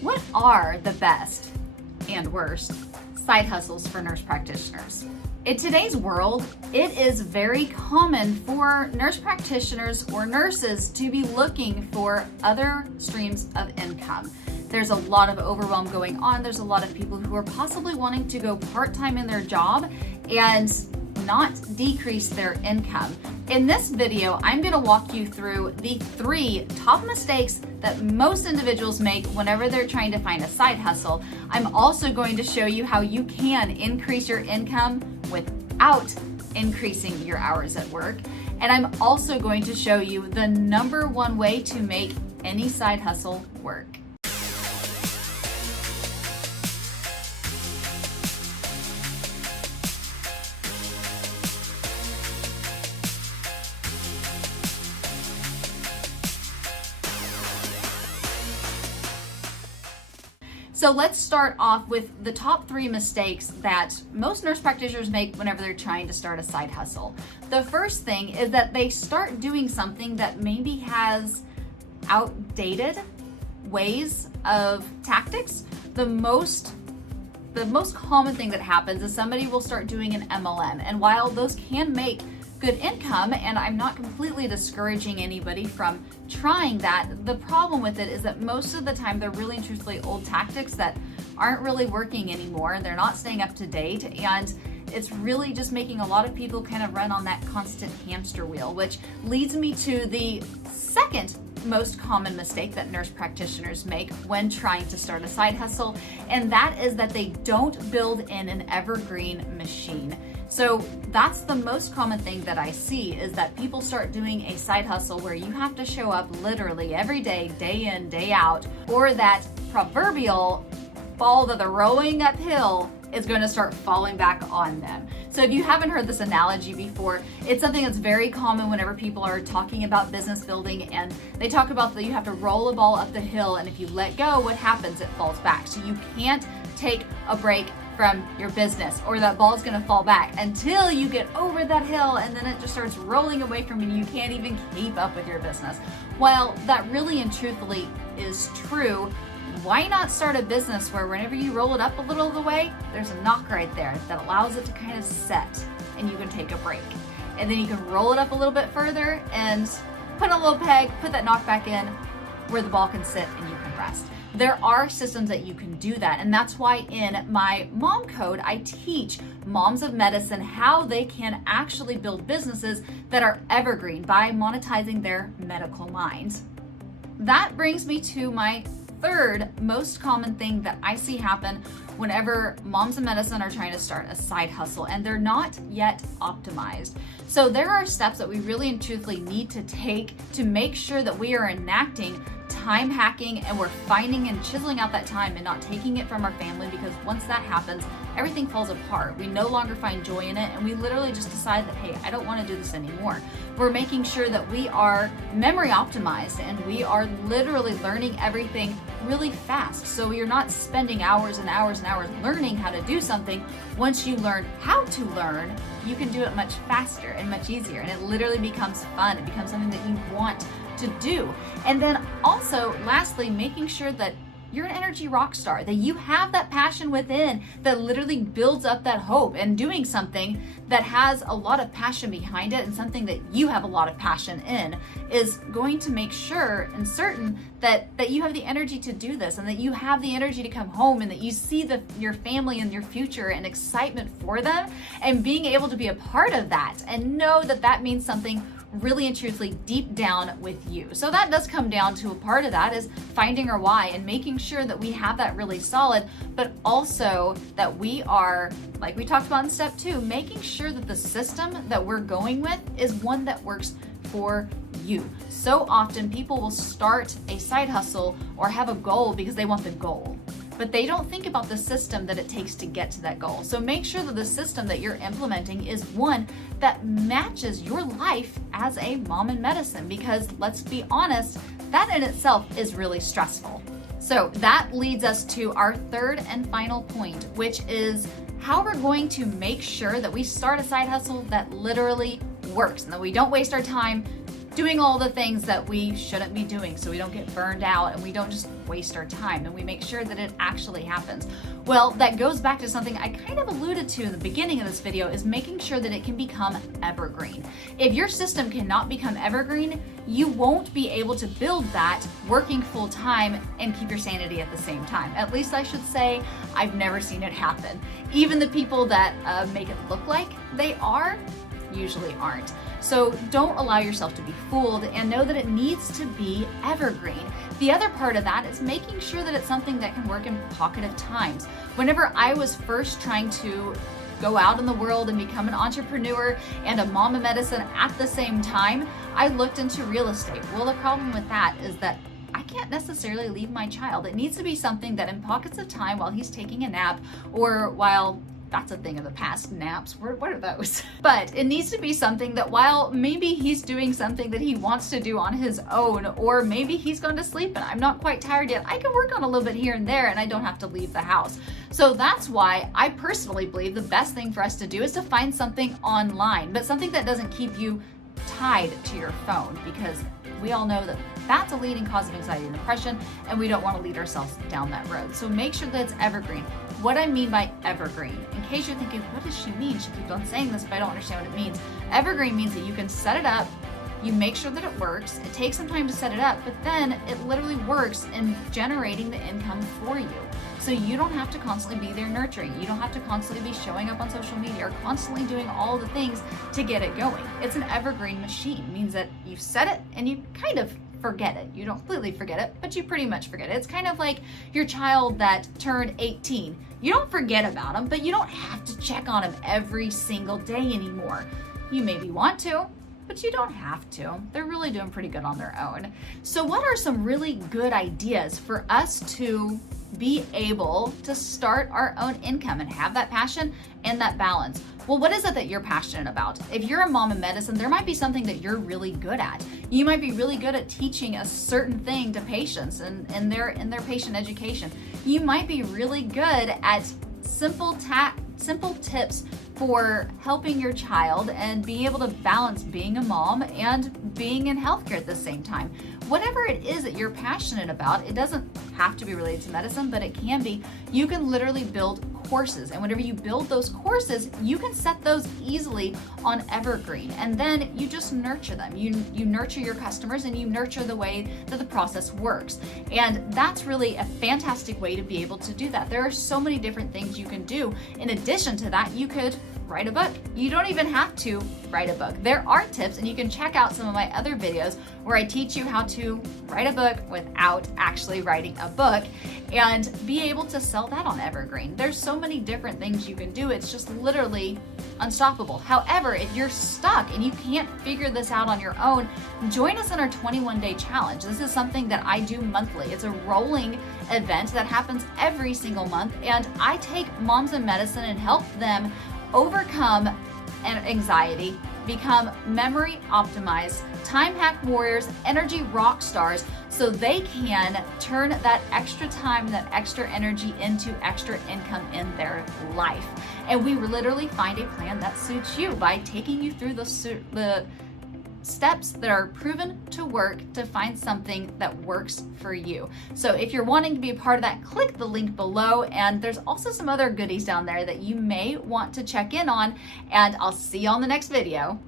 What are the best and worst side hustles for nurse practitioners? In today's world, it is very common for nurse practitioners or nurses to be looking for other streams of income. There's a lot of overwhelm going on. There's a lot of people who are possibly wanting to go part-time in their job and not decrease their income. In this video, I'm going to walk you through the 3 top mistakes that most individuals make whenever they're trying to find a side hustle. I'm also going to show you how you can increase your income without increasing your hours at work. And I'm also going to show you the #1 way to make any side hustle work. So let's start off with the top 3 mistakes that most nurse practitioners make whenever they're trying to start a side hustle. The first thing is that they start doing something that maybe has outdated ways of tactics. The most common thing that happens is somebody will start doing an MLM, and while those can make good income, and I'm not completely discouraging anybody from trying that, the problem with it is that most of the time they're really and truthfully old tactics that aren't really working anymore, and they're not staying up to date, and it's really just making a lot of people kind of run on that constant hamster wheel, which leads me to the second most common mistake that nurse practitioners make when trying to start a side hustle, and that is that they don't build in an evergreen machine. So that's the most common thing that I see, is that people start doing a side hustle where you have to show up literally every day, day in, day out, or that proverbial ball that they're rolling uphill is going to start falling back on them. So if you haven't heard this analogy before, it's something that's very common whenever people are talking about business building, and they talk about that you have to roll a ball up the hill, and if you let go, what happens? It falls back. So you can't take a break from your business, or that ball's gonna fall back until you get over that hill, and then it just starts rolling away from you and you can't even keep up with your business. While that really and truthfully is true, why not start a business where whenever you roll it up a little of the way, there's a knock right there that allows it to kind of set, and you can take a break. And then you can roll it up a little bit further and put a little peg, put that knock back in where the ball can sit and you can rest. There are systems that you can do that, and that's why in my mom code, I teach moms of medicine how they can actually build businesses that are evergreen by monetizing their medical minds. That brings me to my third most common thing that I see happen whenever moms of medicine are trying to start a side hustle and they're not yet optimized. So there are steps that we really and truthfully need to take to make sure that we are enacting time hacking, and we're finding and chiseling out that time and not taking it from our family, because once that happens, everything falls apart. We no longer find joy in it, and we literally just decide that, hey, I don't want to do this anymore. We're making sure that we are memory optimized, and we are literally learning everything really fast. So you're not spending hours and hours and hours learning how to do something. Once you learn how to learn, you can do it much faster and much easier, and it literally becomes fun. It becomes something that you want to do. And then also, lastly, making sure that you're an energy rock star, that you have that passion within that literally builds up that hope, and doing something that has a lot of passion behind it and something that you have a lot of passion in is going to make sure and certain that you have the energy to do this, and that you have the energy to come home, and that you see your family and your future and excitement for them, and being able to be a part of that and know that that means something really and truthfully deep down with you. So that does come down to a part of that is finding our why and making sure that we have that really solid, but also that we are, like we talked about in step 2, making sure that the system that we're going with is one that works for you. So often people will start a side hustle or have a goal because they want the goal, but they don't think about the system that it takes to get to that goal. So make sure that the system that you're implementing is one that matches your life as a mom in medicine, because let's be honest, that in itself is really stressful. So that leads us to our third and final point, which is how we're going to make sure that we start a side hustle that literally works and that we don't waste our time doing all the things that we shouldn't be doing, so we don't get burned out and we don't just waste our time and we make sure that it actually happens. Well, that goes back to something I kind of alluded to in the beginning of this video, is making sure that it can become evergreen. If your system cannot become evergreen, you won't be able to build that working full time and keep your sanity at the same time. At least I should say, I've never seen it happen. Even the people that make it look like they are, usually aren't. So don't allow yourself to be fooled, and know that it needs to be evergreen. The other part of that is making sure that it's something that can work in pocket of times. Whenever I was first trying to go out in the world and become an entrepreneur and a mom of medicine at the same time, I looked into real estate. Well, the problem with that is that I can't necessarily leave my child. It needs to be something that in pockets of time, while he's taking a nap, or while that's a thing of the past, naps, what are those? But it needs to be something that while maybe he's doing something that he wants to do on his own, or maybe he's going to sleep and I'm not quite tired yet, I can work on a little bit here and there and I don't have to leave the house. So that's why I personally believe the best thing for us to do is to find something online, but something that doesn't keep you tied to your phone, because we all know that that's a leading cause of anxiety and depression, and we don't want to lead ourselves down that road. So make sure that it's evergreen. What I mean by evergreen, in case you're thinking, what does she mean? She keeps on saying this, but I don't understand what it means. Evergreen means that you can set it up, you make sure that it works, it takes some time to set it up, but then it literally works in generating the income for you. So you don't have to constantly be there nurturing. You don't have to constantly be showing up on social media or constantly doing all the things to get it going. It's an evergreen machine. It means that you set it and you kind of forget it. You don't completely forget it, but you pretty much forget it. It's kind of like your child that turned 18. You don't forget about them, but you don't have to check on them every single day anymore. You maybe want to, but you don't have to. They're really doing pretty good on their own. So what are some really good ideas for us to be able to start our own income and have that passion and that balance? Well, what is it that you're passionate about? If you're a mom of medicine, there might be something that you're really good at. You might be really good at teaching a certain thing to patients and their patient education. You might be really good at simple tips for helping your child and being able to balance being a mom and being in healthcare at the same time. Whatever it is that you're passionate about, it doesn't have to be related to medicine, but it can be. You can literally build courses, and whenever you build those courses, you can set those easily on Evergreen, and then you just nurture them. You nurture your customers, and you nurture the way that the process works, and that's really a fantastic way to be able to do that. There are so many different things you can do. In addition to that, you could write a book. You don't even have to write a book. There are tips, and you can check out some of my other videos where I teach you how to write a book without actually writing a book and be able to sell that on Evergreen. There's so many different things you can do. It's just literally unstoppable. However, if you're stuck and you can't figure this out on your own, join us in our 21-day challenge. This is something that I do monthly. It's a rolling event that happens every single month, and I take moms in medicine and help them overcome anxiety, become memory optimized, time hack warriors, energy rock stars, so they can turn that extra time, that extra energy into extra income in their life. And we literally find a plan that suits you by taking you through the steps that are proven to work to find something that works for you. So if you're wanting to be a part of that, click the link below, and there's also some other goodies down there that you may want to check in on, and I'll see you on the next video.